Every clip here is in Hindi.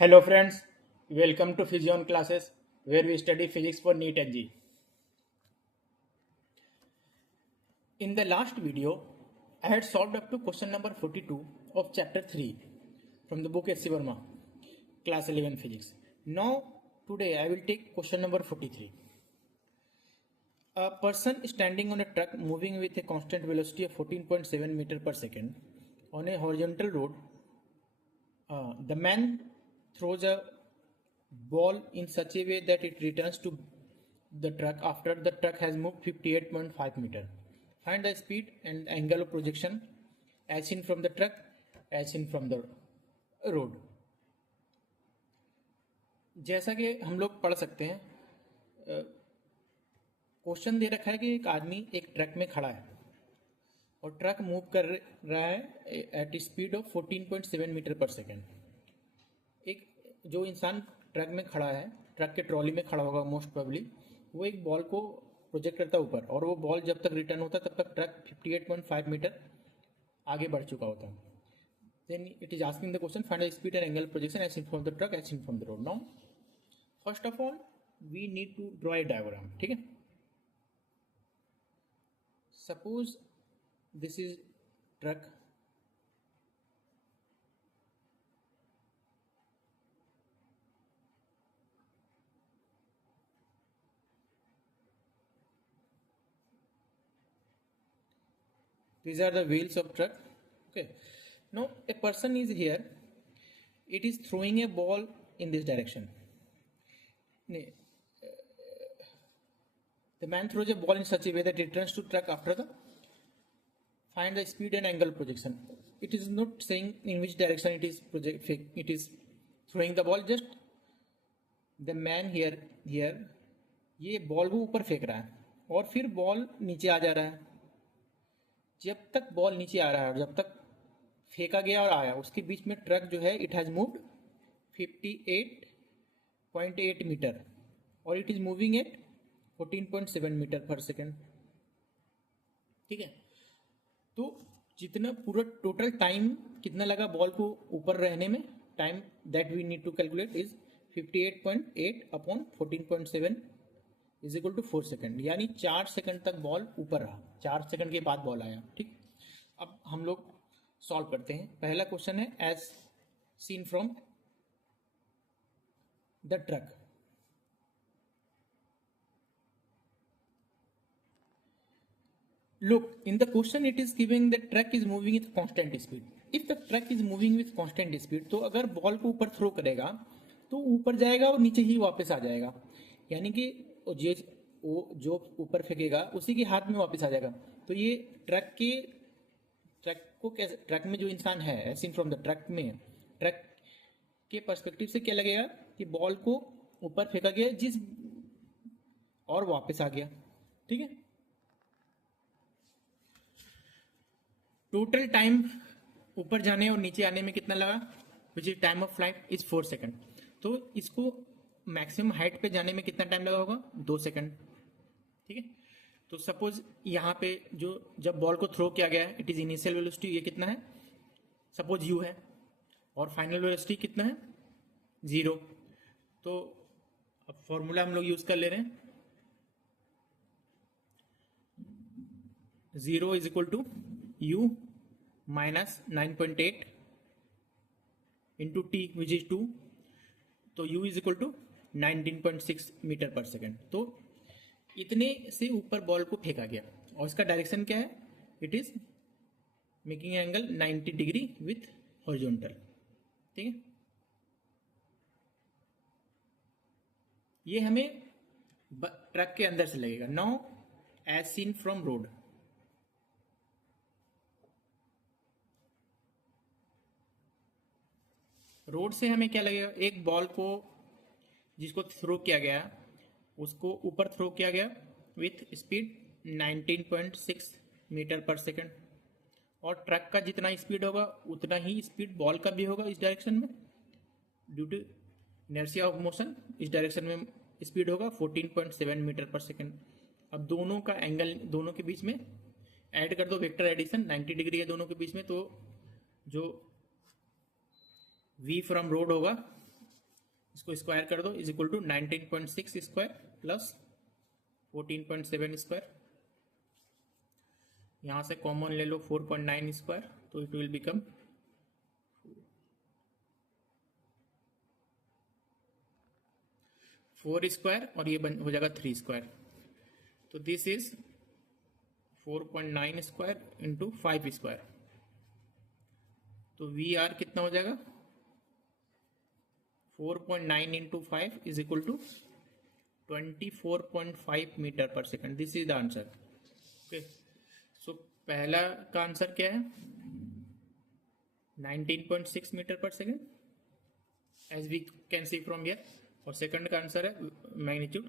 Hello friends, welcome to Physion classes where we study physics for NEET and G. In the last video, I had solved up to question number 42 of chapter 3 from the book S.C. Verma, class 11 physics. Now today I will take question number 43. A person standing on a truck moving with a constant velocity of 14.7 meter per second on a horizontal road, the man throws a ball in such a way that it returns to the truck after the truck has moved 58.5 meter. Find the speed and angle of projection as seen from the truck, as seen from the road. जैसा कि हम लोग पढ़ सकते हैं, क्वेश्चन दे रखा है कि एक आदमी एक ट्रक में खड़ा है और ट्रक मूव कर रहा है at speed of 14.7 metre per second. एक जो इंसान ट्रक में खड़ा है, ट्रक के ट्रॉली में खड़ा होगा मोस्ट प्रोबेबली, वो एक बॉल को प्रोजेक्ट करता है ऊपर और वो बॉल जब तक रिटर्न होता है तब तक ट्रक 58.5 मीटर आगे बढ़ चुका होता है. Then it is asking the question find the speed and angle projection as seen from the truck as seen from the road. Now first of all we need to draw a diagram. ठीक है, suppose this is truck, these are the wheels of truck. Okay, now a person is here, it is throwing a ball in this direction. The man throws a ball in such a way that it returns to truck after the find the speed and angle projection. It is not saying in which direction it is throwing the ball. Just the man here ये बॉल को ऊपर फेंक रहा है और फिर बॉल नीचे आ जा रहा है. जब तक बॉल नीचे आ रहा है और जब तक फेंका गया और आया उसके बीच में ट्रक जो है इट हैज मूव्ड 58.8 मीटर और it is moving at 14.7 metre per second. ठीक है, तो जितना पूरा टोटल टाइम कितना लगा बॉल को ऊपर रहने में, time that we need to calculate is 58.8 upon 14.7 is equal to 4 second. यानी 4 सेकेंड तक बॉल ऊपर रहा, 4 सेकेंड के बाद बॉल आया. ठीक, अब हम लोग सॉल्व करते हैं. पहला क्वेश्चन है as seen from the truck. Look, in the question it is giving the truck is moving with constant speed. If the truck is moving with constant speed, तो अगर बॉल को ऊपर थ्रो करेगा तो ऊपर जाएगा और नीचे ही वापस आ जाएगा. यानी कि वो जो ऊपर फेंकेगा उसी के हाथ में वापस आ जाएगा. तो ये ट्रक को कैसे, ट्रक में जो इंसान है सीन फ्रॉम द ट्रक में, ट्रक के पर्सपेक्टिव से क्या लगेगा कि बॉल को ऊपर फेंका गया जिस और वापस आ गया. ठीक है, टोटल टाइम ऊपर जाने और नीचे आने में कितना लगा, which is time of flight is 4 second. तो इसको मैक्सिमम हाइट पे जाने में कितना टाइम लगा होगा, 2 सेकेंड. ठीक है, तो सपोज यहाँ पे जो जब बॉल को थ्रो किया गया है इट इज इनिशियल वेलोसिटी, ये कितना है, सपोज u है, और फाइनल वेलोसिटी कितना है, 0. तो अब फॉर्मूला हम लोग यूज कर ले रहे हैं, 0 is equal to u minus 9.8 into t which is 2. तो u is equal to 19.6 metre per second. तो इतने से ऊपर बॉल को फेंका गया और इसका डायरेक्शन क्या है, it is making angle 90 degree with horizontal. ठीक है, ये हमें ट्रक के अंदर से लगेगा. Now as seen from road, road से हमें क्या लगेगा, एक बॉल को जिसको थ्रो किया गया उसको ऊपर थ्रो किया गया with speed 19.6 metre per second, और ट्रक का जितना स्पीड होगा उतना ही स्पीड बॉल का भी होगा इस डायरेक्शन में. Due to inertia of motion इस डायरेक्शन में स्पीड होगा 14.7 मीटर पर सेकेंड. अब दोनों का एंगल, दोनों के बीच में ऐड कर दो, वेक्टर एडिशन 90 डिग्री है दोनों के बीच में. तो जो v फ्रॉम रोड होगा इसको स्क्वायर कर दो, is equal to 19.6 square plus 14.7 square, यहाँ से कॉमन ले लो 4.9 स्क्वायर, तो इट विल बिकम 4 स्क्वायर और ये हो जाएगा 3 स्क्वायर। तो this is 4.9 square into 5 square, तो वी आर कितना हो जाएगा 4.9 into 5 is equal to 24.5 metre per second. This is the answer. Okay, so पहला का आंसर क्या है 19.6 metre per second as we can see from here, और सेकंड का आंसर है magnitude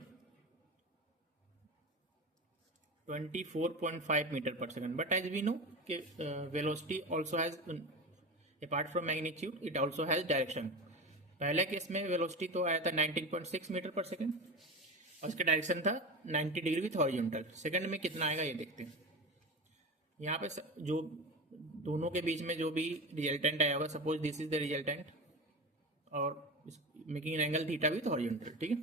24.5 metre per second. But as we know कि velocity also has apart from magnitude it also has direction. पहले केस में वेलोसिटी तो आया था 19.6 मीटर पर सेकेंड और इसका डायरेक्शन था 90 डिग्री विथ हॉरिजॉन्टल। सेकंड में कितना आएगा ये देखते हैं। यहाँ पे जो दोनों के बीच में जो भी रिजल्टेंट आया होगा, suppose this is the resultant और making an angle theta with horizontal, ठीक है।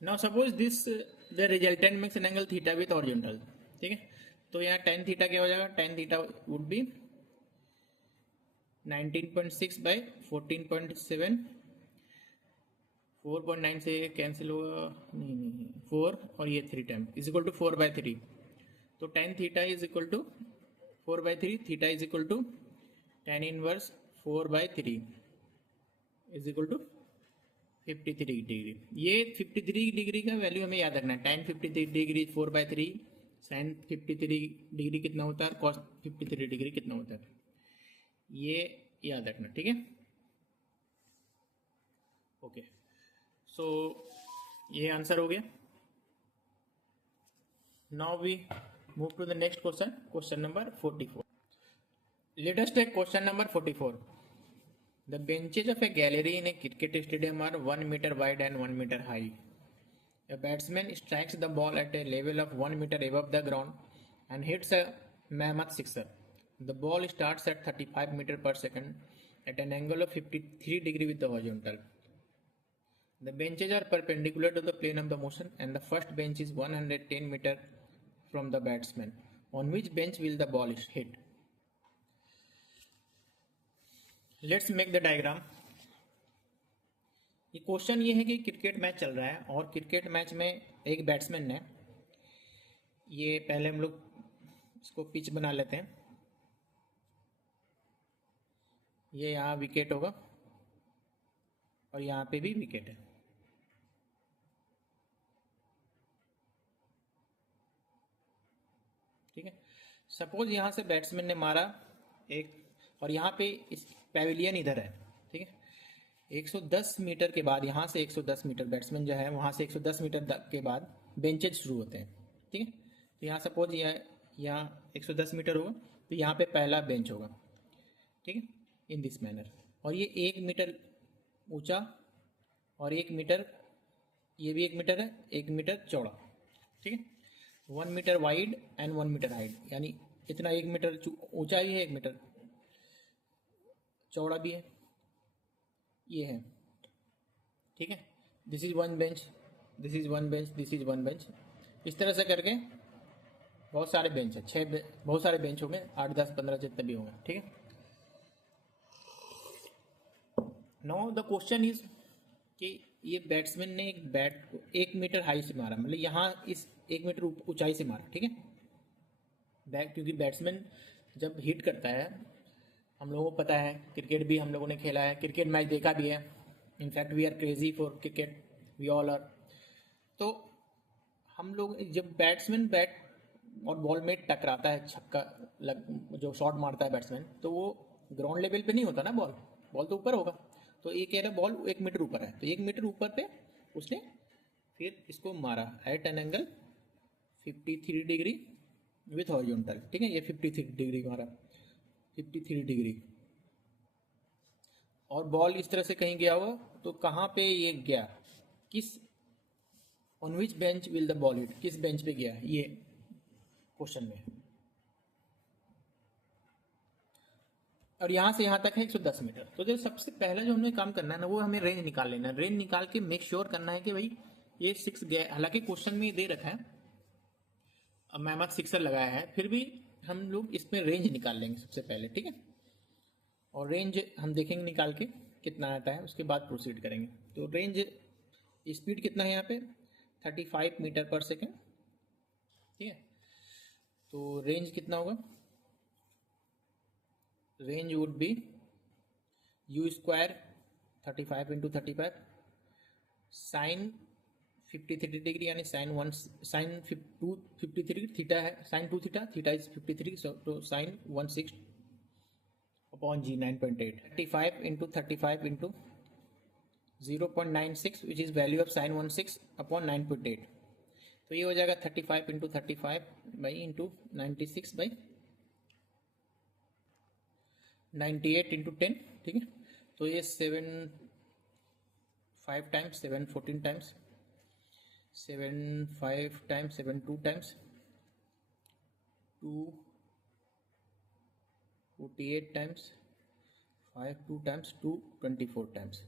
Now suppose this the resultant makes an angle theta with horizontal, ठीक है। तो यहाँ tan थीटा क्या हो जाएगा, tan theta would be 19.6 by 14.7, 4.9 से कैंसिल होगा, नहीं 4 और ये 3 टाइम इज इक्वल टू 4/3। तो tan theta is equal to 4/3, theta is equal to tan inverse 4/3 is equal to 53 degree. ये 53 डिग्री का वैल्यू हमें याद रखना है। tan 53 डिग्री 4/3, sin 53 डिग्री कितना होता है, cos 53 डिग्री कितना होता है, ये याद रखना, ठीक है। ओके, सो ये आंसर हो गया। Now we move to the next question, question number 44। Let us take question number 44. The benches of a gallery in a cricket stadium are 1 meter wide and 1 meter high. A batsman strikes the ball at a level of 1 meter above the ground and hits a mammoth sixer. The ball starts at 35 meter per second at an angle of 53 degree with the horizontal. The benches are perpendicular to the plane of the motion and the first bench is 110 meter from the batsman. On which bench will the ball hit? Let's make the diagram. ये क्वेश्चन ये है कि क्रिकेट मैच चल रहा है और क्रिकेट मैच में एक बैट्समैन ने, ये पहले हम लोग इसको पिच बना लेते हैं, ये यहाँ विकेट होगा और यहाँ पे भी विकेट है, ठीक है। सपोज यहाँ से बैट्समैन ने मारा एक, और यहाँ पे इस पैविलियन इधर है, ठीक है। 110 मीटर के बाद यहाँ से 110 मीटर बैट्समैन जो है वहाँ से 110 मीटर के बाद बेंचेज शुरू होते हैं, ठीक है। तो यहाँ सपोज यहाँ 110 मीटर होगा तो यहाँ पे पहला बेंच होगा, ठीक है, इन दिस मैनर। और ये 1 मीटर ऊंचा और 1 मीटर, ये भी 1 मीटर है, 1 मीटर चौड़ा, ठीक है। 1 metre wide and 1 metre height, यानी इतना 1 मीटर ऊंचा भी है, 1 मीटर चौड़ा भी है, ये है, ठीक है। This is one bench, this is one bench, this is one bench, इस तरह से करके बहुत सारे बेंच है, 6 बहुत सारे बेंच होंगे, 8 10 15 जितने भी होंगे, ठीक है। नाउ द क्वेश्चन इज कि ये बैट्समैन ने एक बैट को 1 मीटर हाई से मारा, मतलब यहाँ इस 1 मीटर ऊंचाई से मारा, ठीक है। क्योंकि बैट्समैन जब हिट करता है, हम लोगों को पता है, क्रिकेट भी हम लोगों ने खेला है, क्रिकेट मैच देखा भी है, in fact we are crazy for cricket, we all are. तो हम लोग जब बैट्समैन बैट और बॉल में टकराता है, छक्का जो शॉट मारता है बैट्समैन, तो वो ग्राउंड लेवल पे नहीं होता ना, बॉल तो ऊपर होगा। तो ये कह रहा है बॉल 1 मीटर ऊपर है, तो 1 मीटर ऊपर पे उसने फिर इसको मारा at an angle 53 degree with horizontal, ठीक है। ये 53 डिग्री मारा, 53 डिग्री, और बॉल इस तरह से कहीं गया होगा, तो कहाँ पे ये गया, किस, on which bench will the ball hit, किस बेंच पे गया, ये क्वेश्चन में। और यहाँ से यहाँ तक है 110 मीटर। तो जो सबसे पहला जो हमें काम करना है ना, वो हमें रेंज निकाल लेना है। रेंज निकाल के मेक श्योर करना है कि भाई ये 6 गया, हालांकि क्वेश्चन में दे रखा है, अब मैमथ 6 लगाया है, फिर भी हम लोग इसमें रेंज निकाल लेंगे सबसे पहले, ठीक है। और रेंज हम देखेंगे निकाल के कितना आता है, उसके बाद प्रोसीड करेंगे। तो रेंज स्पीड कितना है यहाँ पे 35 मीटर पर सेकेंड, ठीक है। तो रेंज कितना होगा, range would be u square 35 into 35 sine 53 degree, यानी साइन 53 थीटा है, साइन 2 थीटा, थीटा इज 53, तो sine 16 upon g 9.8, 35 into 35 into 0.96 which is value of sine 16 upon 9.8। तो ये हो जाएगा 35 into 35 by into 96 by 98 into 10, ठीक है। तो ये 5 times 7 14 times 7 5 times 7 2 times 2 48 times 5 2 times 2 24 times,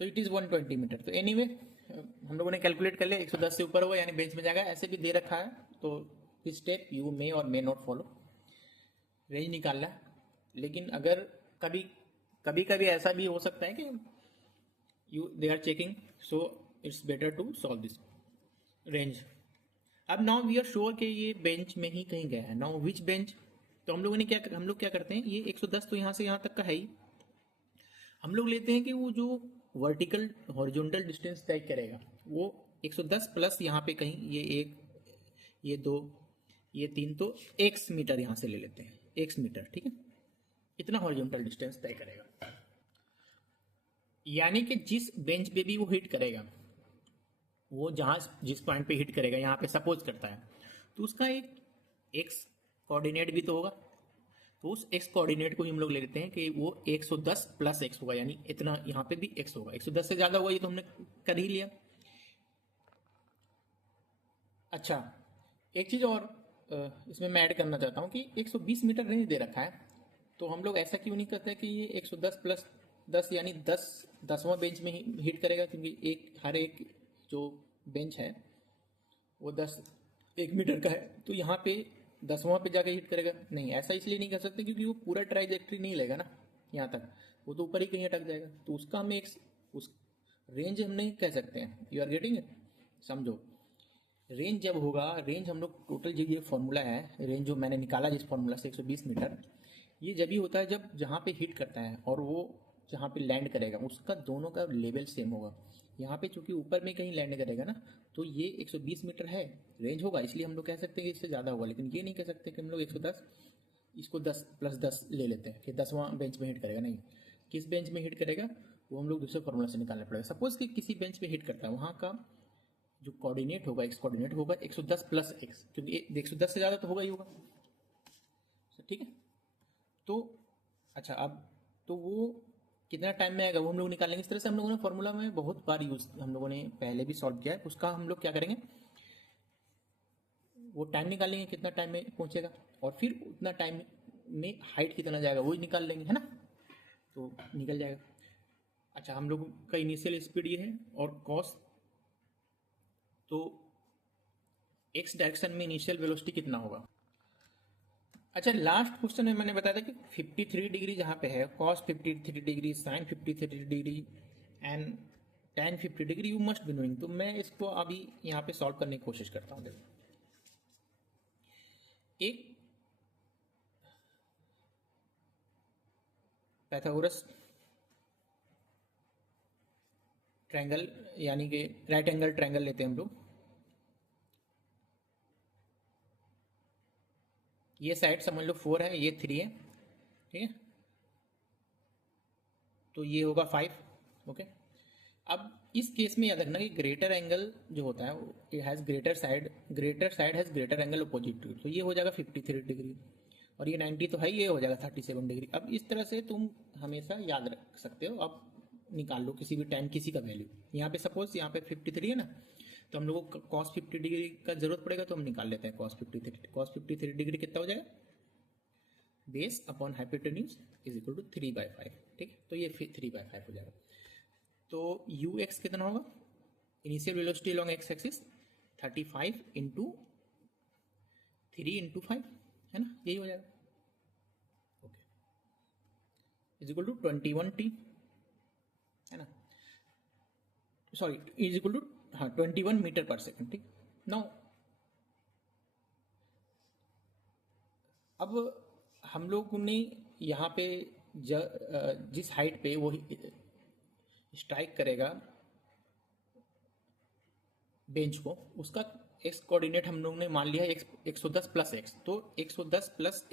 तो इट इज़ 120 मीटर। तो एनीवे हम लोगों ने कैलकुलेट कर लिया, 110 से ऊपर होगा यानी बेंच में जाएगा, ऐसे भी दे रखा है। तो दिस स्टेप यू मे और मे नॉट फॉलो, रेंज निकालना। लेकिन अगर कभी कभी ऐसा भी हो सकता है कि they are checking, so it's better to solve this range. अब नाउ वी आर श्योर कि ये बेंच में ही कहीं गया है। नाउ विच बेंच, तो हम लोग क्या करते हैं, ये 110 तो यहाँ से यहाँ तक का है ही, हम लोग लेते हैं कि वो जो वर्टिकल हॉरिजॉन्टल डिस्टेंस तय करेगा वो 110 प्लस यहाँ पे कहीं ये 1 ये 2 ये 3, तो x मीटर यहाँ से ले लेते हैं, x मीटर, ठीक है। इतना हॉरिजॉन्टल डिस्टेंस तय करेगा, यानी कि जिस बेंच पे भी वो हिट करेगा, वो जहाँ जिस पॉइंट पे हिट करेगा, यहाँ पे सपोज करता है, तो उसका एक x कोऑर्डिनेट भी तो होगा। तो उस x कोऑर्डिनेट को हम लोग ले लेते हैं कि वो 110 प्लस x होगा, यानी इतना यहाँ पे भी x होगा। 110 से ज्यादा हुआ ये तो हमने कर ही लिया। अच्छा, एक चीज और इसमें मैं ऐड करना चाहता हूँ कि 120 मीटर रेंज दे रखा है, तो हम लोग ऐसा क्यों नहीं करते कि ये 110 प्लस 10 यानी 10वां बेंच में ही हिट करेगा, क्योंकि हर एक जो बेंच है वो 1 मीटर का है, तो यहाँ पे 10वां पे जाके हिट करेगा। नहीं, ऐसा इसलिए नहीं कर सकते क्योंकि वो पूरा ट्राइजेक्ट्री नहीं लेगा ना यहाँ तक, वो तो ऊपर ही कहीं अटक जाएगा। तो उसका हमें उस रेंज हम नहीं कह सकते हैं। यू आर गेटिंग इट, समझो। रेंज जब होगा, रेंज हम लोग टोटल जो ये फॉर्मूला है, रेंज जो मैंने निकाला जिस फॉर्मूला से 120 मीटर, ये जब ही होता है जब जहाँ पे हिट करता है और वो जहाँ पे लैंड करेगा उसका दोनों का लेवल सेम होगा। यहाँ पे चूंकि ऊपर में कहीं लैंड करेगा ना, तो ये 120 मीटर है रेंज होगा, इसलिए हम लोग कह सकते हैं कि इससे ज़्यादा होगा। लेकिन ये नहीं कह सकते कि हम लोग 110 इसको 10 प्लस 10 ले लेते हैं कि 10वां बेंच में हिट करेगा। नहीं, किस बेंच में हिट करेगा वो हम लोग दूसरे फॉर्मूला से निकालना पड़ेगा। सपोज कि किसी बेंच पे हिट करता है, वहाँ का जो कोऑर्डिनेट होगा, एक्स कोऑर्डिनेट होगा 110 प्लस एक्स, क्योंकि 110 से ज़्यादा तो होगा ही होगा, ठीक है। तो अच्छा, अब तो वो कितना टाइम में आएगा वो हम लोग निकालेंगे। इस तरह से हम लोगों ने फॉर्मूला में बहुत बार यूज, हम लोगों ने पहले भी सॉल्व किया है, उसका हम लोग क्या करेंगे, वो टाइम निकालेंगे कितना टाइम में पहुंचेगा, और फिर उतना टाइम में हाइट कितना जाएगा वो निकाल लेंगे, है ना, तो निकल जाएगा। अच्छा, हम लोग का इनिशियल स्पीड ये है और कॉस, तो एक्स डायरेक्शन में इनिशियल वेलोसिटी कितना होगा। अच्छा, लास्ट क्वेश्चन में मैंने बताया था कि 53 डिग्री जहाँ पे है, cos 53 degree, sine 53 degree and tan 50 degree, you must be knowing. तो मैं इसको अभी यहाँ पे सॉल्व करने की कोशिश करता हूँ। देखो, एक पैथागोरस ट्रायंगल यानी कि राइट एंगल ट्रायंगल लेते हैं हम लोग। ये साइड समझ लो 4 है, ये 3 है, ठीक है, तो ये होगा 5। ओके, अब इस केस में याद रखना कि ग्रेटर एंगल जो होता है it has greater side has greater angle opposite to, तो ये हो जाएगा 53 डिग्री, और ये 90 तो है, ये हो जाएगा 37 डिग्री। अब इस तरह से तुम हमेशा याद रख सकते हो। अब निकाल लो किसी भी टाइम किसी का वैल्यू। यहाँ पे सपोज यहाँ पे 53 है ना, तो हम लोग को cos 50 डिग्री का जरूरत पड़ेगा, तो हम निकाल लेते हैं cos 53 डिग्री कितना हो जाएगा base upon hypotenuse is equal to 3/5। ठीक है, तो ये 3/5 हो जाएगा। तो यू एक्स कितना होगा, initial velocity along x axis 35 into 3 × 5, है ना, यही हो जाएगा। Okay, is equal to 21t, है ना, सॉरी, इज इक्वल टू, हाँ, 21 मीटर पर सेकेंड। ठीक, नाउ अब हम लोगों ने यहाँ पे जिस हाइट पे वो स्ट्राइक करेगा बेंच को, उसका एक्स कोऑर्डिनेट हम लोग ने मान लिया है 110 प्लस एक्स। तो 110 plus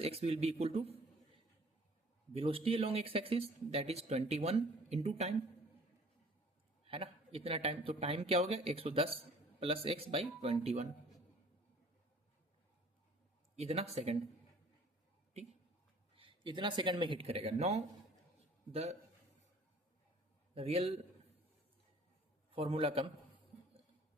x will be equal to velocity along x axis, that is 21 into time, है ना, इतना टाइम। तो टाइम क्या हो गया, 110 प्लस एक्स बाई 21, इतना सेकंड। ठीक, इतना सेकंड में हिट करेगा। Now the real formula come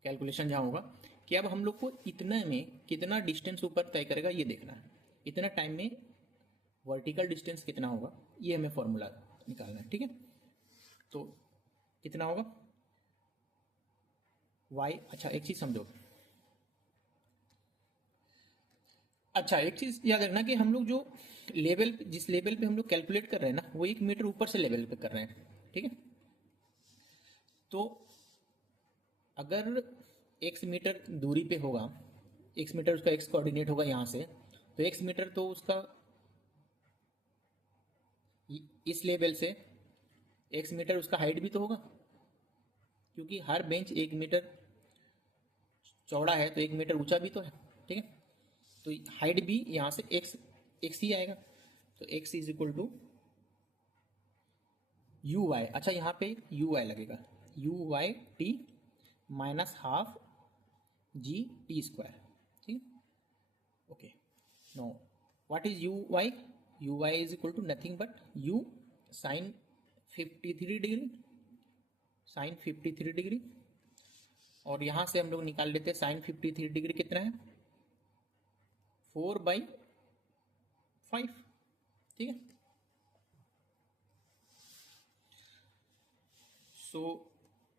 calculation जहाँ होगा कि अब हम लोग को इतने में कितना डिस्टेंस ऊपर तय करेगा ये देखना है, इतना टाइम में वर्टिकल डिस्टेंस कितना होगा ये हमें फॉर्मूला निकालना है। ठीक है, तो कितना होगा y, अच्छा एक चीज समझो, अच्छा एक चीज याद रखना कि हम लोग जो लेवल, जिस लेवल पे हम लोग कैलकुलेट कर रहे हैं ना, वो 1 मीटर ऊपर से लेवल पे कर रहे हैं। ठीक है, तो अगर x मीटर दूरी पे होगा, x मीटर उसका x कोऑर्डिनेट होगा यहाँ से, तो x मीटर तो उसका इस लेवल से x मीटर उसका हाइट भी तो होगा, क्योंकि हर बेंच 1 मीटर चौड़ा है तो 1 मीटर ऊंचा भी तो है। ठीक है, तो हाइट भी यहाँ से x ही आएगा। तो x is equal to u y, अच्छा यहाँ पे यू वाई लगेगा, u y t minus half g t square. ठीक, okay, no what is u y, u y is equal to nothing but u sine 53 degree, sine 53 degree, और यहां से हम लोग निकाल लेते हैं साइन 53 डिग्री कितना है, 4/5। ठीक है, so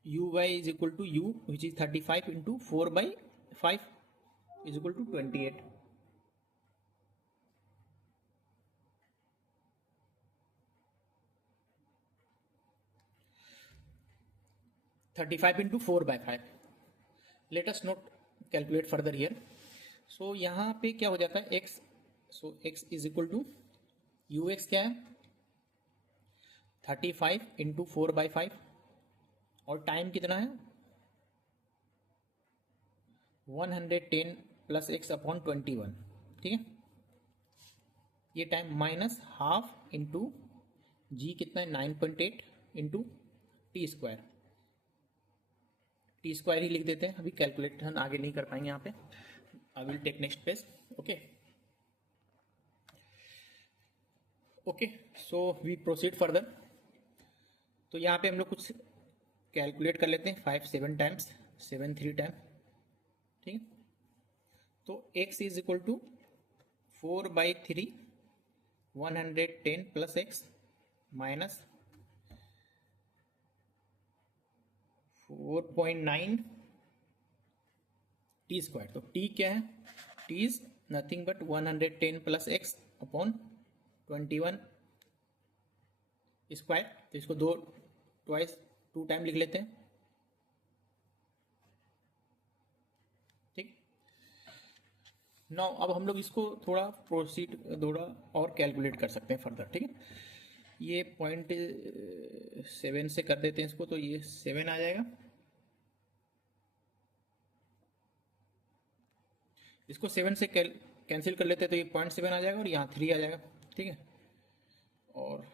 u y is equal to u which is 35 into 4/5 is equal to 28। Thirty five into 4/5। Let us not calculate further here. So यहाँ पे क्या हो जाता है x, सो x is equal to u x क्या है 35 इंटू 4/5, और टाइम कितना है 110 प्लस एक्स अपॉन 21। ठीक है, ये time minus half into g कितना है 9.8 into t square, t square ही लिख देते हैं, अभी कैलकुलेशन आगे नहीं कर पाएंगे यहाँ पे। I will take next page. Okay okay, so we proceed further. तो यहाँ पे हम लोग कुछ कैलकुलेट कर लेते हैं, 5 7 टाइम्स 7 3 टाइम। ठीक है, तो x is equal to 4/3 110 plus x minus 4.9 t square. तो t क्या है, t is nothing but 110 plus x upon 21 square. तो इसको टू टाइम लिख लेते हैं। ठीक, नाउ अब हम लोग इसको थोड़ा और कैलकुलेट कर सकते हैं फर्दर। ठीक है, ये 0.7 से कर देते हैं इसको, तो ये 7 आ जाएगा, इसको 7 से कैंसिल कर लेते हैं तो ये 0.7 आ जाएगा, और यहाँ 3 आ जाएगा। ठीक है, और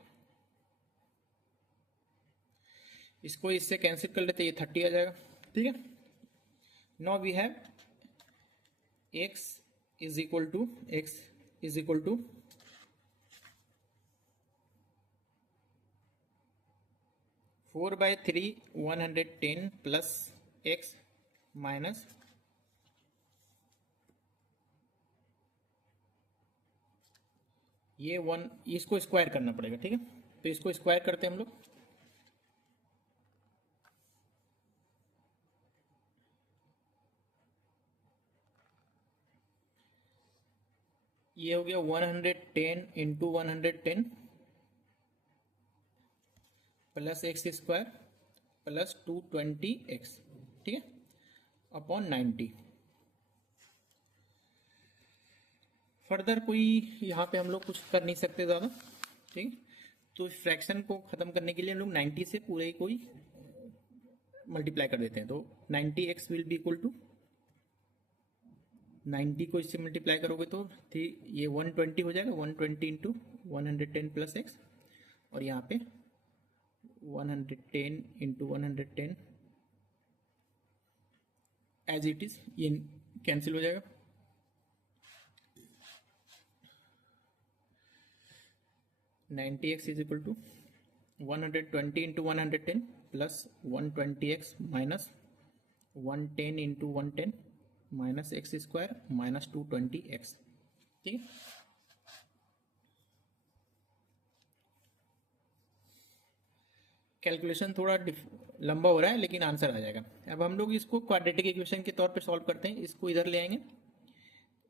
इसको इससे कैंसिल कर लेते हैं, ये 30 आ जाएगा। ठीक है, now we have x is equal to 4/3 110 plus x minus ये 1, इसको स्क्वायर करना पड़ेगा, ठीक है। तो इसको स्क्वायर करते हैं हम लोग। ये हो गया 110 into 110 plus x square plus 220x, ठीक है, अपॉन 90। फर्दर कोई यहाँ पे हम लोग कुछ कर नहीं सकते ज़्यादा, ठीक है। तो फ्रैक्शन को ख़त्म करने के लिए हम लोग 90 से पूरे कोई मल्टीप्लाई कर देते हैं। तो 90x will be equal to 90 को इससे मल्टीप्लाई करोगे तो ये 120 हो जाएगा, 120 इंटू 110 प्लस एक्स, और यहाँ पे 110 इंटू 110 एज इट इज, ये कैंसिल हो जाएगा। Ninety x is equal to 120 into 110 plus 120x minus 110 into 110 minus x square minus 220x, ठीक है। कैलकुलेशन थोड़ा लंबा हो रहा है लेकिन आंसर आ जाएगा। अब हम लोग इसको क्वाड्रेटिक इक्वेशन के तौर पे सॉल्व करते हैं। इसको इधर ले आएंगे,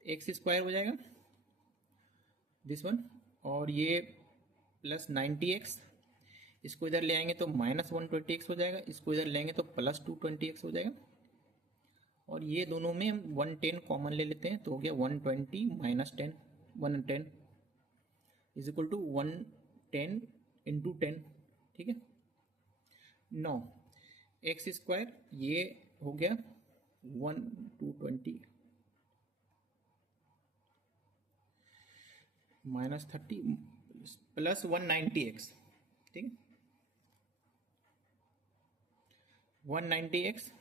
एक्स स्क्वायर हो जाएगा दिस वन, और ये प्लस 90x, इसको इधर ले आएंगे तो माइनस 120x हो जाएगा, इसको इधर लेंगे तो प्लस 220x हो जाएगा, और ये दोनों में हम 110 कॉमन ले लेते हैं तो हो गया 120 minus 10, 110 is equal to 110 into 10, ठीक है। 9 एक्स स्क्वायर ये हो गया 220 माइनस 30 प्लस 190x, ठीक है, 190x,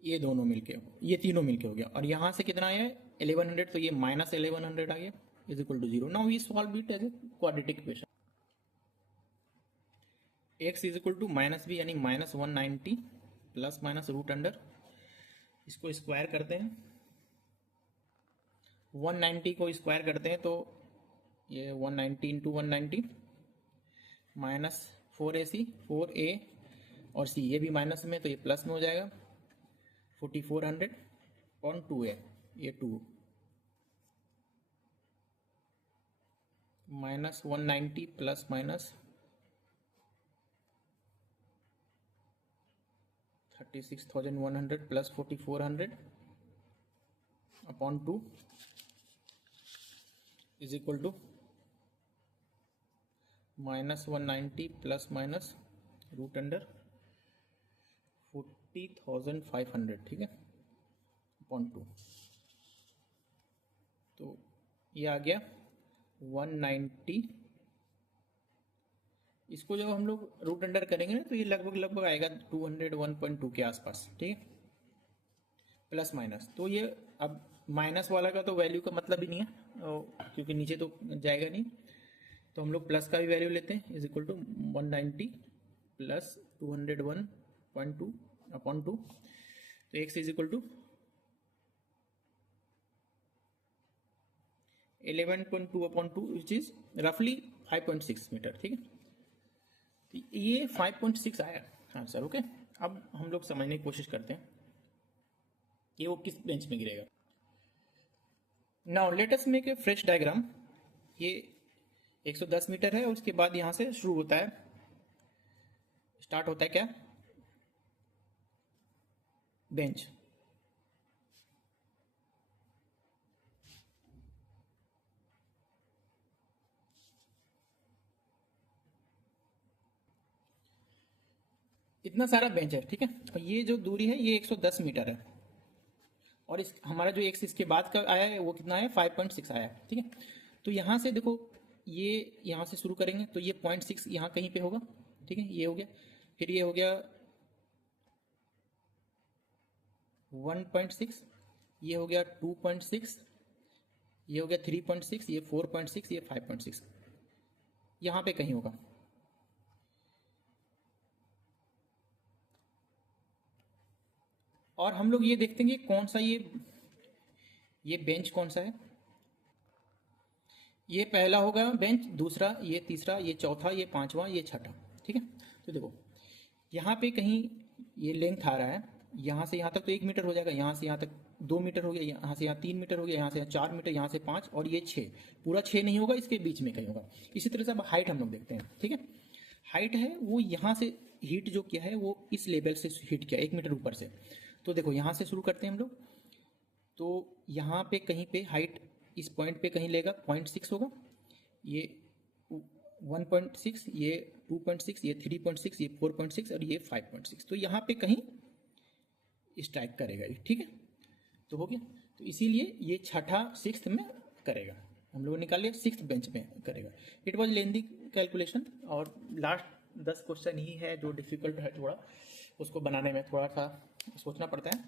ये दोनों मिलके, ये तीनों मिलके हो गया, और यहाँ से कितना आया है 1100, तो ये माइनस 1100 आ गया is equal to 0। Now we solve it as a quadratic equation. x is equal to minus b यानी minus 190 plus minus root under, इसको स्क्वायर करते हैं, 190 को स्क्वायर करते हैं तो ये 190 इंटू 190 माइनस 4ac 4a और c, ये भी माइनस में तो ये प्लस में हो जाएगा 4400 और 2a, ये 2 minus 190 plus minus 36,100 plus 4400 upon 2 is equal to minus 190 plus minus root under 40,500, ठीक है, अपॉन 2। तो ये आ गया 190, इसको जब हम लोग रूट अंडर करेंगे ना तो ये लगभग आएगा 201.2 के आसपास, ठीक है, प्लस माइनस। तो ये अब माइनस वाला का तो वैल्यू का मतलब ही नहीं है, क्योंकि नीचे तो जाएगा नहीं, तो हम लोग प्लस का भी वैल्यू लेते हैं, is equal to 190 plus 201.2 upon 2, तो x is equal to 11.2 upon 2 which is रफली 5.6 मीटर, ठीक है। तो ये 5.6 आया आंसर, ओके। अब हम लोग समझने की कोशिश करते हैं कि वो किस बेंच में गिरेगा। Now let us make a fresh diagram. ये 110 मीटर है, उसके बाद यहां से शुरू होता है, स्टार्ट होता है क्या, बेंच। इतना सारा बेंच है, ठीक है, और ये जो दूरी है ये 110 मीटर है, और इस हमारा जो एक्स इसके बाद का आया है वो कितना है 5.6 आया है, ठीक है। तो यहाँ से देखो, ये यहाँ से शुरू करेंगे तो ये 0.6 यहाँ कहीं पे होगा, ठीक है, ये हो गया, फिर ये हो गया 1.6, ये हो गया 2.6, ये हो गया 3.6, ये 4.6, ये 5.6, यहाँ पे कहीं होगा। और हम लोग ये देखते हैं कि कौन सा ये बेंच कौन सा है, ये पहला होगा बेंच, दूसरा, ये तीसरा, ये चौथा, ये पांचवा, ये छठा। ठीक है, तो देखो यहाँ पे कहीं ये लेंथ आ रहा है, यहाँ से यहाँ तक तो 1 मीटर हो जाएगा, यहाँ से यहाँ तक 2 मीटर हो गया, यहाँ से यहाँ 3 मीटर हो गया, यहाँ से यहाँ 4 मीटर, यहाँ से 5, और ये 6। पूरा 6 नहीं होगा, इसके बीच में कहीं होगा। इसी तरह से अब हाइट हम लोग देखते हैं। ठीक है, हाइट है वो यहाँ से हीट जो किया है वो इस लेवल से हीट किया 1 मीटर ऊपर से। तो देखो यहाँ से शुरू करते हैं हम लोग। तो यहाँ पे कहीं पे हाइट इस पॉइंट पे कहीं लेगा 0.6 होगा, ये 1.6, ये 2.6, ये 3.6, ये 4.6 और ये 5.6। तो यहाँ पे कहीं स्ट्राइक करेगा ये। ठीक है, तो हो गया। तो इसीलिए ये छठा 6th में करेगा। हम लोग निकाल लिया 6th बेंच में करेगा। इट वॉज लेंदी कैलकुलेशन, और लास्ट 10 क्वेश्चन ही है जो डिफिकल्ट है थोड़ा, उसको बनाने में थोड़ा सा सोचना पड़ता है।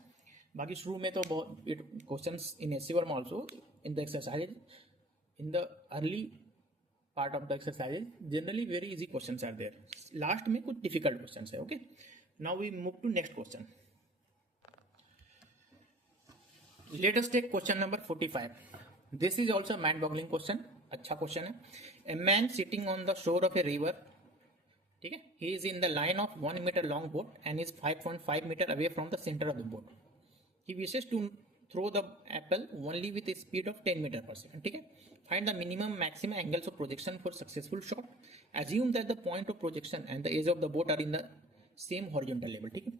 बाकी शुरू में तो बहुत questions in SC Verma also in the exercise, in the early part of the exercise generally very easy questions are there. Last में कुछ डिफिकल्ट क्वेश्चंस है। Okay, now we move to next question. Let us take question number 45. This is also a mind-boggling question. अच्छा क्वेश्चन है। A man sitting on the shore of a river, ठीक है, he is in the line of 1 meter long boat and is 5.5 meter away from the center of the boat. He wishes to throw the apple only with a speed of 10 meter per second. ठीक है, find the minimum maximum angles of projection for successful shot. Assume that the point of projection and the edge of the boat are in the same horizontal level. ठीक है,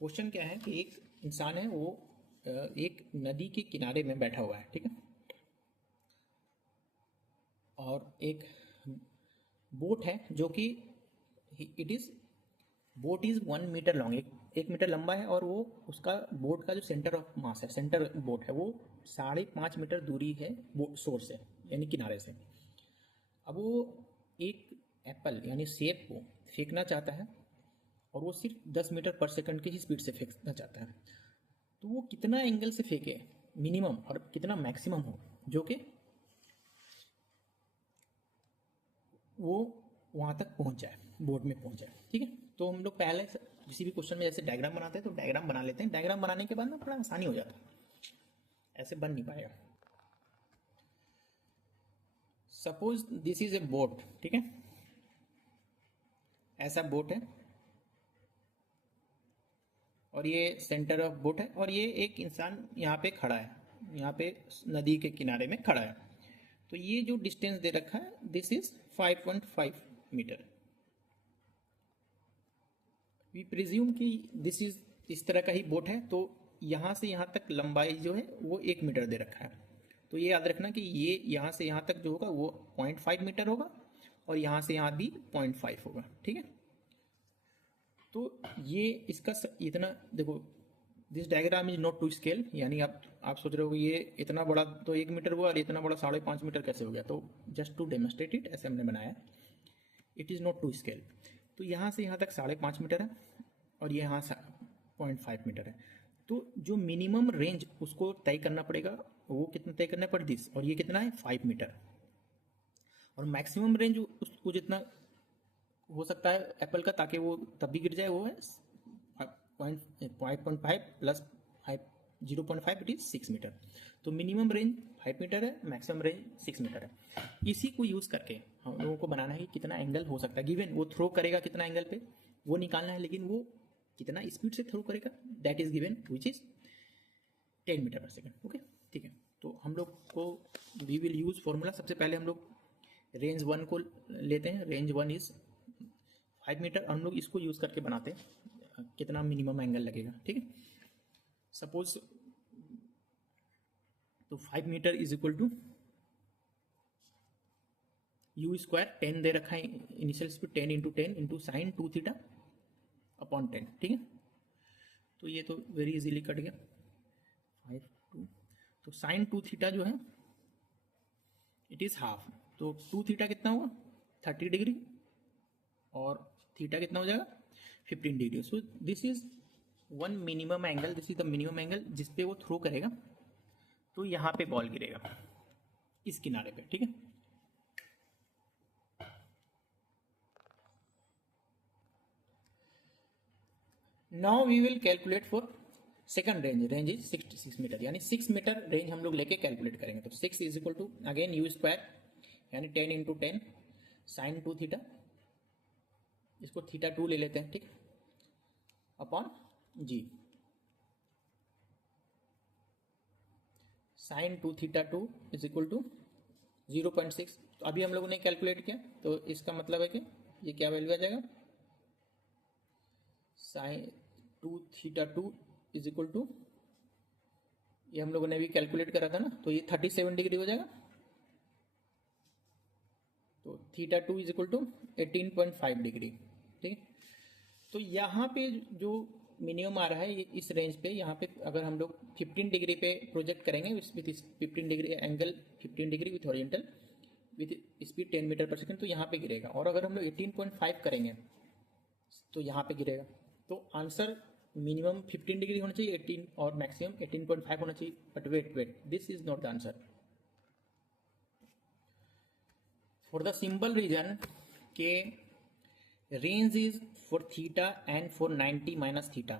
क्वेश्चन क्या है कि एक इंसान है, वो एक नदी के किनारे में बैठा हुआ है। ठीक है, और एक बोट है जो कि बोट इज 1 मीटर लॉन्ग, एक मीटर लंबा है, और वो उसका बोट का जो सेंटर ऑफ मास है, सेंटर बोट है, वो 5.5 मीटर दूरी है बोट शोर से, यानी किनारे से। अब वो एक एप्पल यानी सेब को फेंकना चाहता है, और वो सिर्फ 10 मीटर पर सेकंड की ही स्पीड से फेंकना चाहता है। तो वो कितना एंगल से फेंके मिनिमम और कितना मैक्सिमम हो जो कि वो वहाँ तक पहुँच जाए, बोर्ड में पहुँच जाए। ठीक है, तो हम लोग पहले किसी भी क्वेश्चन में जैसे डायग्राम बनाते हैं तो डायग्राम बना लेते हैं। डायग्राम बनाने के बाद ना बड़ा आसानी हो जाता है, ऐसे बन नहीं पाएगा। Suppose this is a boat. ठीक है, ऐसा बोट है, और ये सेंटर ऑफ बोट है, और ये एक इंसान यहाँ पे खड़ा है, यहाँ पे नदी के किनारे में खड़ा है। तो ये जो डिस्टेंस दे रखा है this is 5.5 metre. We presume कि दिस इज इस तरह का ही बोट है, तो यहाँ से यहाँ तक लंबाई जो है वो 1 मीटर दे रखा है। तो ये याद रखना कि ये यहाँ से यहाँ तक जो होगा वो 0.5 मीटर होगा, और यहाँ से यहाँ भी 0.5 होगा। ठीक है, तो ये इसका इतना देखो, this diagram is not to scale, यानी आप सोच रहे हो ये इतना बड़ा तो 1 मीटर हुआ और इतना बड़ा 5.5 मीटर कैसे हो गया। तो जस्ट टू डेमोन्स्ट्रेट इट ऐसे हमने बनाया, it is not to scale. तो यहाँ से यहाँ तक 5.5 मीटर है, और ये यहाँ 0.5 मीटर है। तो जो मिनिमम रेंज उसको तय करना पड़ेगा, वो कितना तय करना पड़े दिस, और ये कितना है 5 मीटर। और मैक्सिमम रेंज उसको जितना हो सकता है एप्पल का, ताकि वो तब भी गिर जाए, वो है 5.5 प्लस 0.5, इट इज 6 मीटर। तो मिनिमम रेंज 5 मीटर है, मैक्सिमम रेंज 6 मीटर है। इसी को यूज करके हम लोगों को बनाना है कि कितना एंगल हो सकता है गिवन। वो थ्रो करेगा कितना एंगल पे वो निकालना है, लेकिन वो कितना स्पीड से थ्रो करेगा that is given, which is 10 metre per second. Okay, ठीक है, तो हम लोग को वी विल यूज फॉर्मूला। सबसे पहले हम लोग रेंज 1 को लेते हैं, रेंज 1 इज 5 मीटर। हम लोग इसको यूज करके बनाते हैं कितना मिनिमम एंगल लगेगा। ठीक है, सपोज तो 5 metre is equal to u square, 10 दे रखा है initial speed, 10 into 10 into sine 2 theta upon 10। ठीक है, तो ये तो वेरी इजीली कट गया 5 2। तो साइन 2 थीटा जो है इट इज हाफ, तो 2 थीटा कितना हुआ 30 डिग्री, और थीटा कितना हो जाएगा 15 degree. So this is one minimum angle, this is the minimum angle जिस पे वो थ्रो करेगा। तो यहाँ पे बॉल गिरेगा इस किनारे पे। ठीक है, now we will calculate for second range. Range is 66 metre, यानी 6 मीटर रेंज हम लोग लेके कैलकुलेट करेंगे। तो 6 is equal to again u square, यानी 10 × 10 साइन 2 थीटा, इसको थीटा 2 ले लेते हैं, ठीक, upon g, sine 2 theta 2 is equal to 0.6। तो अभी हम लोगों ने कैलकुलेट किया, तो इसका मतलब है कि ये क्या वैल्यू आ जाएगा, sine 2 theta 2 is equal to, ये हम लोगों ने भी कैलकुलेट करा था ना, तो ये 37 डिग्री हो जाएगा। तो theta 2 is equal to 18.5 degree, ठीक है। तो यहाँ पे जो मिनिमम आ रहा है ये इस रेंज पे, यहाँ पे अगर हम लोग 15 डिग्री पे प्रोजेक्ट करेंगे with 15 degree angle, 15 degree with horizontal with speed 10 metre per second, तो यहाँ पे गिरेगा। और अगर हम लोग 18.5 करेंगे तो यहाँ पे गिरेगा। तो आंसर मिनिमम 15 डिग्री होना चाहिए 18 और मैक्सिमम 18.5 होना चाहिए। But wait, this is not the answer. For the simple reason के range is for theta and for 90 minus theta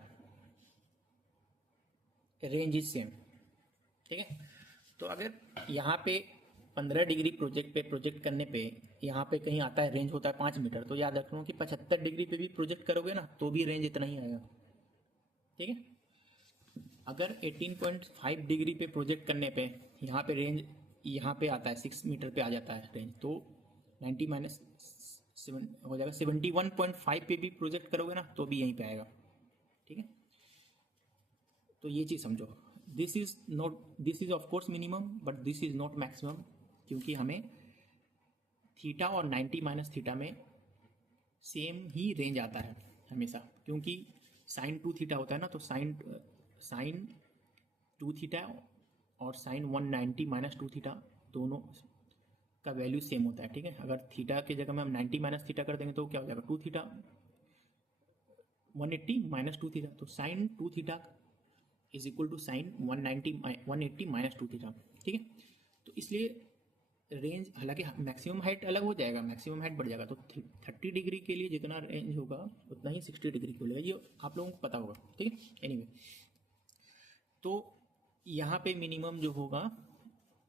range is same, ठीक है। तो अगर यहाँ पे 15 डिग्री प्रोजेक्ट पे प्रोजेक्ट करने पे यहाँ पे कहीं आता है रेंज होता है 5 मीटर, तो याद रखना कि 75 डिग्री पे भी प्रोजेक्ट करोगे ना तो भी रेंज इतना ही आएगा, ठीक है। अगर 18.5 डिग्री पे प्रोजेक्ट करने पे यहाँ पे रेंज यहाँ पे आता है 6 मीटर पे आ जाता है रेंज, तो 90 माइनस 7 हो जाएगा। 71.5 पे भी प्रोजेक्ट करोगे ना तो भी यहीं पे आएगा, ठीक है। तो ये चीज़ समझो, this is of course minimum but this is not maximum, क्योंकि हमें थीटा और 90 माइनस थीटा में सेम ही रेंज आता है हमेशा, क्योंकि साइन 2 थीटा होता है ना, तो साइन 2 थीटा और साइन 190 माइनस 2 थीटा दोनों का वैल्यू सेम होता है, ठीक है। अगर थीटा की जगह में हम 90 माइनस थीटा कर देंगे तो क्या हो जाएगा, 2 थीटा 180 माइनस 2 थीटा, तो sine 2 theta is equal to sine 180 minus 2 theta, ठीक है। तो इसलिए रेंज, हालांकि मैक्सिमम हाइट अलग हो जाएगा, मैक्सिमम हाइट बढ़ जाएगा, तो 30 डिग्री के लिए जितना रेंज होगा उतना ही 60 डिग्री को लेगा, ये आप लोगों को पता होगा, ठीक है। एनीवे, तो यहाँ पे मिनिमम जो होगा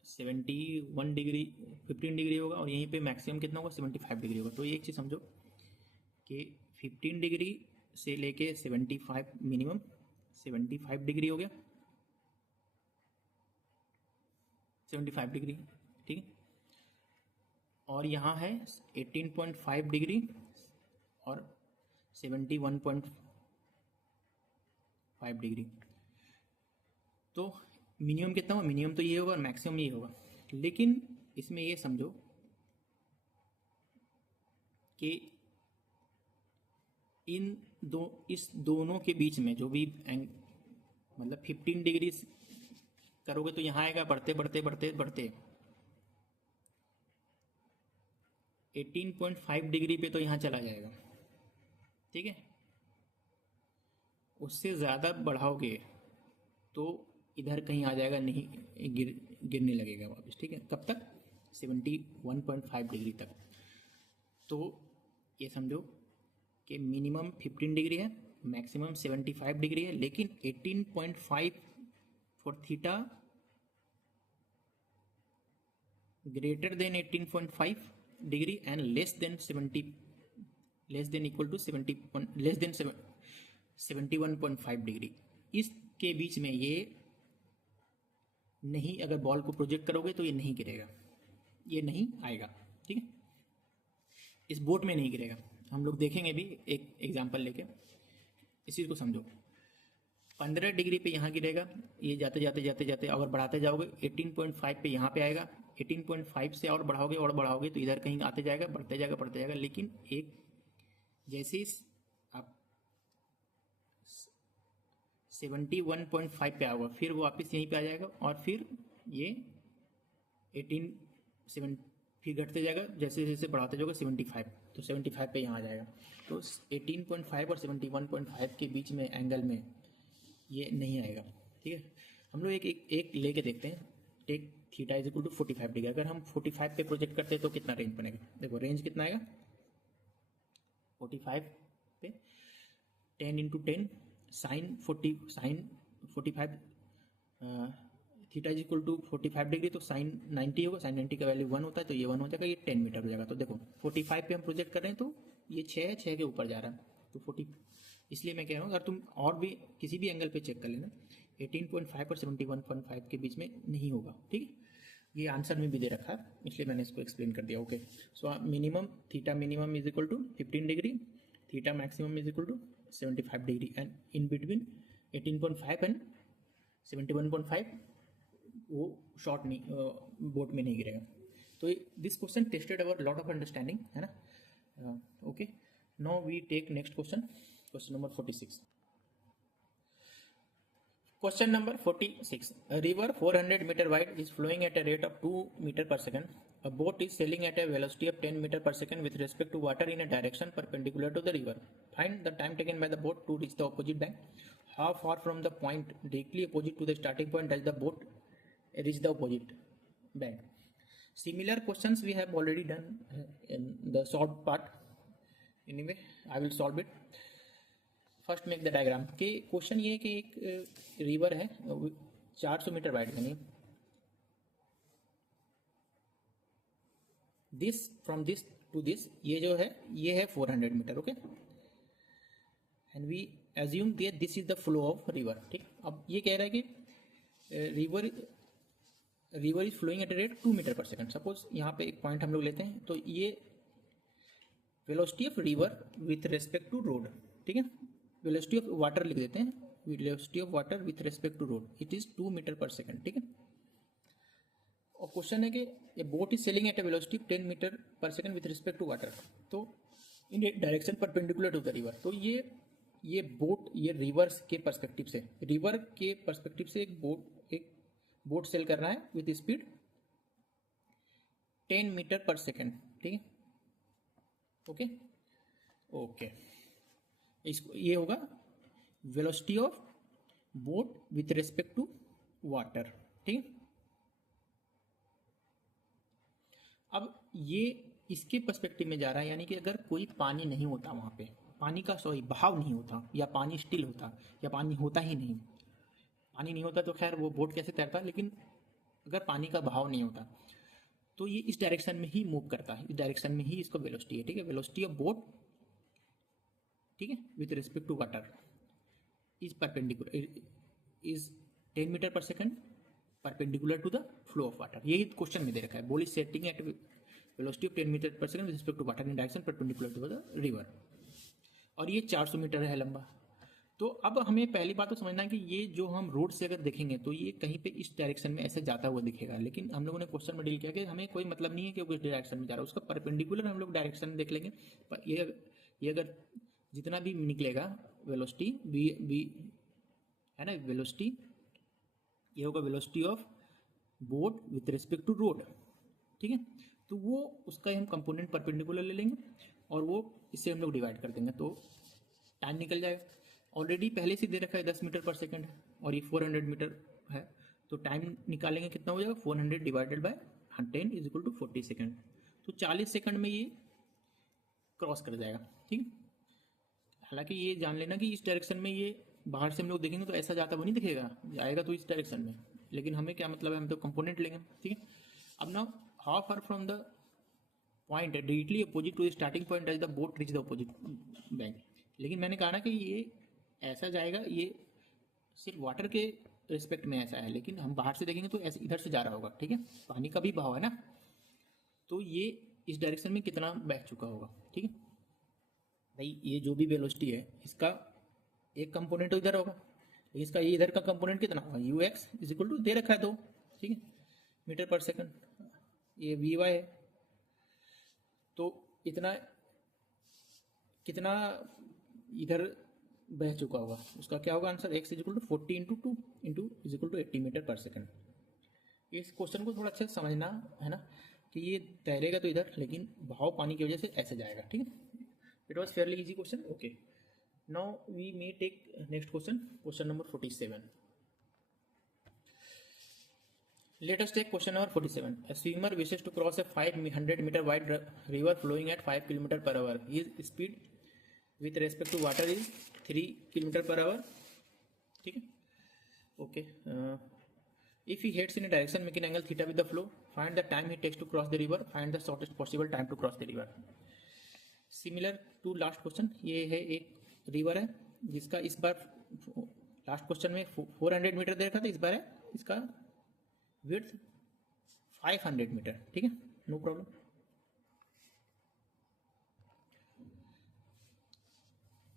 71 डिग्री 15 डिग्री होगा, और यहीं पे मैक्सिमम कितना होगा 75 डिग्री होगा। तो एक चीज़ समझो कि 15 डिग्री से लेके 75 मिनिमम 75 डिग्री हो गया, 75 डिग्री, ठीक है। और यहाँ है 18.5 डिग्री और 71.5 डिग्री। तो मिनिमम कितना होगा, मिनिमम तो ये होगा और मैक्सिमम ये होगा। लेकिन इसमें ये समझो कि इस दोनों के बीच में जो भी मतलब 15 डिग्री करोगे तो यहाँ आएगा, बढ़ते बढ़ते बढ़ते बढ़ते 18.5 डिग्री पे तो यहाँ चला जाएगा, ठीक है। उससे ज़्यादा बढ़ाओगे तो इधर कहीं आ जाएगा, नहीं गिरने लगेगा वापस, ठीक है। कब तक, 71.5 डिग्री तक। तो ये समझो कि मिनिमम 15 डिग्री है, मैक्सिमम 75 डिग्री है, लेकिन 18.5 for theta greater than 18.5 degree and less than 71.5 degree, इसके बीच में ये नहीं, अगर बॉल को प्रोजेक्ट करोगे तो ये नहीं गिरेगा, ये नहीं आएगा, ठीक है। इस बोट में नहीं गिरेगा, हम लोग देखेंगे भी एक एग्जांपल लेके, इस चीज़ को समझो। 15 डिग्री पे यहाँ गिरेगा, ये जाते जाते जाते जाते अगर बढ़ाते जाओगे 18.5 पे यहाँ पे आएगा, 18.5 से और बढ़ाओगे तो इधर कहीं आते जाएगा, बढ़ते जाएगा, लेकिन एक जैसे आप 71.5 पे आओगे फिर वो वापस यहीं पे आ जाएगा, और फिर ये 7 फिर घटते जाएगा, जैसे जैसे बढ़ाते जाओगे 75, तो 75 पे यहाँ आ जाएगा। तो 18.5 और 71.5 के बीच में एंगल में ये नहीं आएगा, ठीक है। हम लोग एक लेके देखते हैं, take theta is equal to 45 degree. अगर हम 45 पे प्रोजेक्ट करते हैं तो कितना रेंज बनेगा, देखो रेंज कितना आएगा 45 पे 10 × 10 sine 45 theta is equal to 45 degree, तो साइन 90 होगा, साइन 90 का वैल्यू 1 होता है, तो ये 1 हो जाएगा, ये 10 मीटर हो जाएगा। तो देखो 45 पे हम प्रोजेक्ट कर रहे हैं, तो ये 6 है, 6 के ऊपर जा रहा है, तो 40, इसलिए मैं कह रहा हूँ अगर तुम और भी किसी भी एंगल पे चेक कर लेना 18.5 और 71.5 के बीच में नहीं होगा, ठीक है। ये आंसर में भी दे रखा है, इसलिए मैंने इसको एक्सप्लेन कर दिया। Okay, so minimum theta minimum is equal to 15 degree, theta maximum is equal to 75 degree, and in between 18.5 and 71.5 वो शॉर्ट नहीं बोट में नहीं गिरेगा। तो this question tested our lot of understanding, है ना। Okay, now we take next question, question number 46। Question number 46. A river 400 meter wide is flowing at a rate of 2 meter per second. A boat is sailing at a velocity of 10 meter per second with respect to water in a direction perpendicular to the river. Find the time taken by the boat to reach the opposite bank. How far from the point directly opposite to the starting point does the boat reach the opposite bank? Similar questions we have already done in the solved part. Anyway, I will solve it. First make the diagram कि क्वेश्चन ये है कि एक रिवर है 400 मीटर वाइड, यानी this from this to this, ये जो है ये है 400 metre, okay, and we assume that this is the flow of river, ठीक। अब ये कह रहा है कि river is flowing at rate 2 metre per second. Suppose यहाँ पे एक पॉइंट हम लोग लेते हैं, तो ये velocity of river with respect to road, ठीक है, वेलोसिटी ऑफ वाटर लिख देते हैं, velocity of water with respect to road, it is 2 metre per second, ठीक है। और क्वेश्चन है कि a boat is sailing at a velocity 10 metre per second with respect to water, तो in a direction perpendicular to the river. तो ये बोट, ये रिवर्स के पर्सपेक्टिव से, रिवर के पर्सपेक्टिव से एक बोट सेल कर रहा है with speed 10 metre per second, ठीक है। ओके ओके, इसको ये होगा velocity of boat with respect to water, ठीक है। अब ये इसके पर्सपेक्टिव में जा रहा है, यानी कि अगर कोई पानी नहीं होता वहां पे, पानी का बहाव नहीं होता, या पानी स्टिल होता, या पानी होता ही नहीं, पानी नहीं होता तो खैर वो बोट कैसे तैरता, लेकिन अगर पानी का बहाव नहीं होता तो ये इस डायरेक्शन में ही मूव करता है, इस डायरेक्शन में ही इसका वेलोसिटी है, ठीक है। वेलोसिटी ऑफ बोट, ठीक है, with respect to water is perpendicular, is 10 metre per second perpendicular to the flow of water. यही क्वेश्चन में दे रखा है, boat is setting at velocity of 10 metre per second with respect to water in direction perpendicular to the river, और ये 400 मीटर है लंबा। तो अब हमें पहली बात तो समझना है कि ये जो हम रोड से अगर देखेंगे तो ये कहीं पे इस डायरेक्शन में ऐसे जाता हुआ दिखेगा, लेकिन हम लोगों ने क्वेश्चन में डील किया कि हमें कोई मतलब नहीं है कि वो किस डायरेक्शन में जा रहा है, उसका परपेंडिकुलर हम लोग डायरेक्शन देख लेंगे। पर ये अगर जितना भी निकलेगा वेलोसिटी वी है ना, वेलोसिटी ये होगा velocity of boat with respect to road, ठीक है। तो वो उसका हम कंपोनेंट परपेंडिकुलर ले लेंगे और वो इससे हम लोग डिवाइड कर देंगे, तो टाइम निकल जाएगा। ऑलरेडी पहले से दे रखा है 10 मीटर पर सेकंड है और ये 400 मीटर है, तो टाइम निकालेंगे कितना हो जाएगा, 400 divided by 10 is equal to 40 second, तो 40 सेकंड में ये क्रॉस कर जाएगा, ठीक है। हालांकि ये जान लेना कि इस डायरेक्शन में ये बाहर से हम लोग देखेंगे तो ऐसा जाता हुआ नहीं दिखेगा, जाएगा तो इस डायरेक्शन में, लेकिन हमें क्या मतलब है, हम तो कंपोनेंट लेंगे, ठीक है। अब now how far from the point directly opposite to the starting point does the boat reach the opposite bank. लेकिन मैंने कहा ना कि ये ऐसा जाएगा, ये सिर्फ वाटर के रिस्पेक्ट में ऐसा है, लेकिन हम बाहर से देखेंगे तो ऐसे इधर से जा रहा होगा, ठीक है। पानी का भी बहाव है ना, तो ये इस डायरेक्शन में कितना बह चुका होगा, ठीक है भाई। ये जो भी वेलोसिटी है इसका एक कंपोनेंट तो इधर होगा, इसका ये इधर का कंपोनेंट कितना होगा, u x is equal to दे रखा है 2, ठीक है, मीटर पर सेकंड, ये वी वाई है, तो इतना कितना इधर बह चुका होगा, उसका क्या होगा answer, x is equal to 40 into 2 into is equal to 80 metre per second. इस क्वेश्चन को थोड़ा अच्छा समझना है ना, कि ये तैरेगा तो इधर, लेकिन बहाव पानी की वजह से ऐसे जाएगा, ठीक है। It was fairly easy question, okay. Now we may take next question, question number 47। Let us take question number 47. A swimmer wishes to cross a 500 meter wide river flowing at 5 km per hour. His speed with respect to water is 3 km per hour. ठीक है, okay. If he heads in a direction making angle theta with the flow, find the time he takes to cross the river, find the shortest possible time to cross the river. Similar to last question, ये है एक रिवर है जिसका इस बार लास्ट क्वेश्चन में 400 मीटर दे रखा था, इस बार है इसका विड्थ 500 मीटर, ठीक है, नो प्रॉब्लम।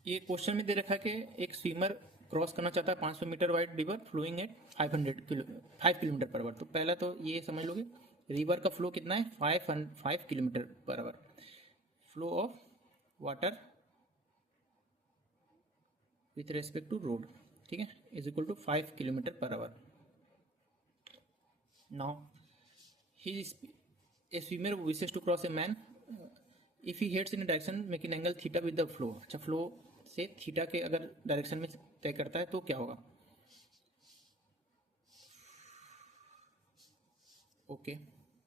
ये क्वेश्चन में दे रखा है कि एक स्विमर क्रॉस करना चाहता है 500 metre wide river flowing at 5 kilometre per hour. तो पहला तो ये समझ लोगे रिवर का फ्लो कितना है, 5 kilometre per hour. Flow of water with respect to road, ठीक है, is equal to 5 kilometre per hour. Now he a swimmer wishes to cross a man if he heads in direction making angle theta with the flow. अच्छा, फ्लो से थीटा के अगर डायरेक्शन में तय करता है तो क्या होगा? ओके,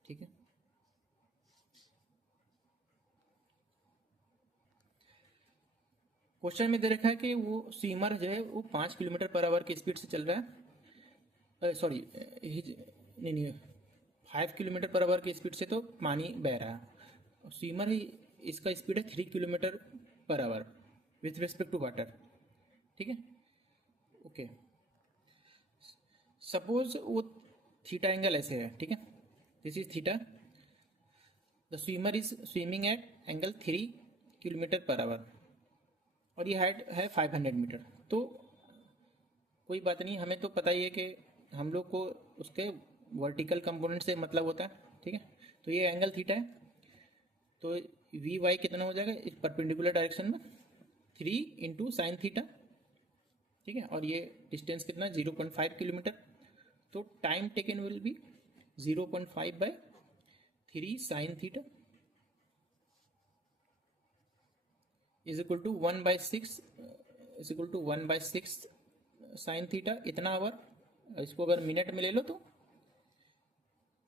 ठीक है। क्वेश्चन में दे रखा है कि वो स्विमर जो है वो 5 किलोमीटर पर आवर की स्पीड से चल रहा है, सॉरी नहीं 5 किलोमीटर पर आवर की स्पीड से तो पानी बह रहा है। स्विमर ही इसका स्पीड है 3 kilometre per hour with respect to water, ठीक है, ओके। सपोज वो थीटा एंगल ऐसे है, ठीक है, this is theta, the swimmer is swimming at angle 3 kilometre per hour और ये हाइट है 500 मीटर। तो कोई बात नहीं, हमें तो पता ही है कि हम लोग को उसके वर्टिकल कंपोनेंट से मतलब होता है, ठीक है। तो ये एंगल थीटा है, तो वी वाई कितना हो जाएगा इस परपेंडिकुलर डायरेक्शन में 3 इंटू साइन थीटा, ठीक है, और ये डिस्टेंस कितना 0.5 किलोमीटर। तो time taken will be 0.5 by 3 sine theta is equal to 1/6 is equal to 1/6 sine theta, इतना आवर। इसको अगर मिनट में ले लो तो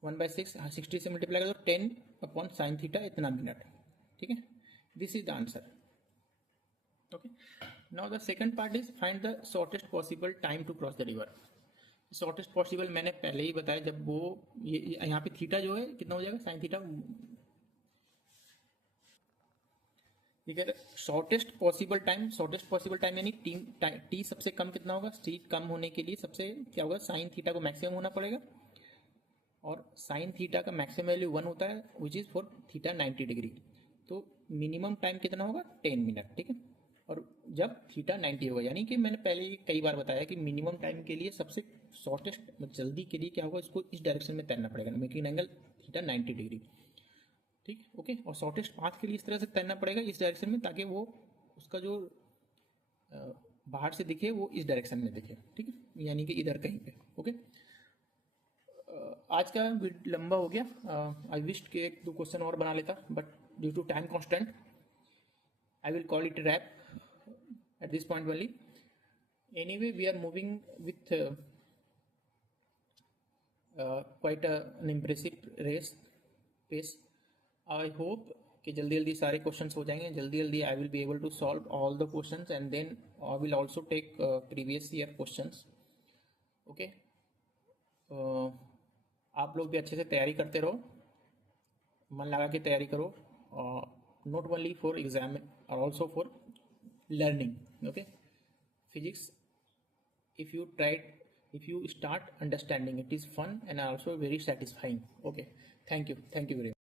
1/6 60 से मल्टीप्लाई कर दो 10 अपॉन साइन थीटा, इतना मिनट, ठीक है। This is the answer, okay. Now the second part is find the shortest possible time to cross the river. Shortest possible मैंने पहले ही बताया, जब वो ये यहाँ पे थीटा जो है कितना हो जाएगा sine theta, shortest possible time यानी टी सबसे कम कितना होगा, टी कम होने के लिए सबसे क्या होगा, साइन थीटा को मैक्सिमम होना पड़ेगा और साइन थीटा का मैक्सिमम वैल्यू 1 होता है which is for theta 90 degree. तो मिनिमम टाइम कितना होगा 10 मिनट, ठीक है। और जब थीटा 90 होगा, यानी कि मैंने पहले ही कई बार बताया कि मिनिमम टाइम के लिए सबसे शॉर्टेस्ट जल्दी के लिए क्या होगा, इसको इस डायरेक्शन में तैरना पड़ेगा, मेकिंग एंगल थीटा 90 डिग्री, ठीक, ओके। और शॉर्टेस्ट पाथ के लिए इस तरह से तैरना पड़ेगा इस डायरेक्शन में, ताकि वो उसका जो बाहर से दिखे वो इस डायरेक्शन में दिखे, ठीक है, यानी कि इधर कहीं पे, ओके। आज का लंबा हो गया, आई विश के 1-2 क्वेश्चन और बना लेता, but due to time constant I will call it wrap at this point only. Anyway, we are moving with quite an impressive pace. I hope कि जल्दी जल्दी सारे क्वेश्चंस हो जाएंगे, जल्दी जल्दी I will be able to solve all the questions and then I will also take previous year questions, okay. आप लोग भी अच्छे से तैयारी करते रहो, मन लगा के तैयारी करो, नॉट ओनली फॉर एग्जाम और also for learning, okay. Physics, if you start understanding, it is fun and also very satisfying, okay. Thank you very much.